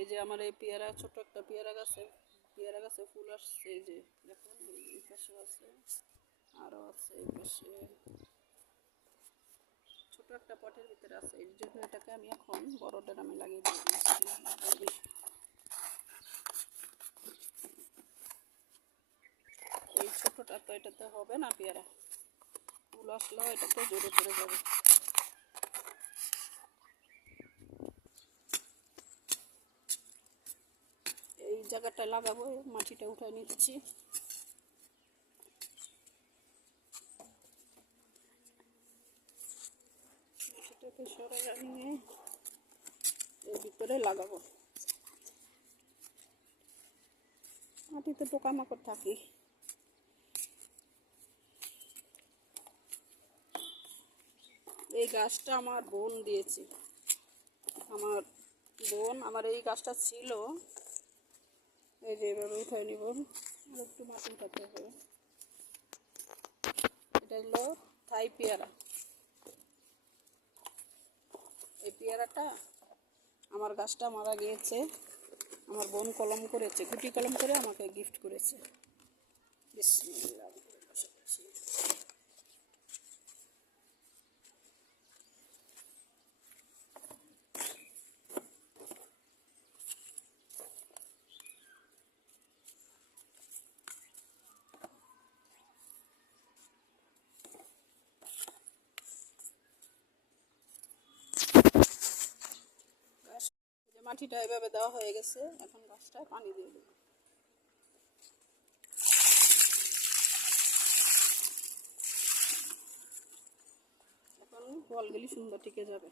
এই যে আমার এই পেয়ারা ছোট একটা পেয়ারা গাছে পেয়ারা গাছে ফুল আসছে, এই যে দেখেন, এই পাশে আছে আরও আছে এই পাশে। ছোট একটা পটের ভিতরে আছে, এই জন্য এটাকে আমি এখন বড় ড্রামে লাগিয়ে দিই। এই ছোটটা তো এটাতে হবে না পেয়ারা। ফুল আসলেও এটাতে জোরে পড়ে যাবে এই জায়গাটায় লাগাবো, মাটিটা উঠায় নিচ্ছি। মাটিটাকে সরে নিয়ে এর ভিতরে লাগাবো। মাটিতে পোকামাকড় থাকে। এই গাছটা আমার বোন দিয়েছে। আমার বোন, আমার এই গাছটা ছিল এই যে এভাবে উঠাই নিব। আর একটু মাটি উঠাতে হবে। এটা হলো থাই পেয়ারা। এই পেয়ারাটা আমার গাছটা মারা গিয়েছে। আমার বোন কলম করেছে গুটি কলম করে আমাকে গিফট করেছে। বিসমিল্লাহ। মাটিটা এভাবে দেওয়া হয়ে গেছে। এখন গাছটায় পানি দিয়ে দেবো। এখন বলগুলি সুন্দর টিকে যাবে।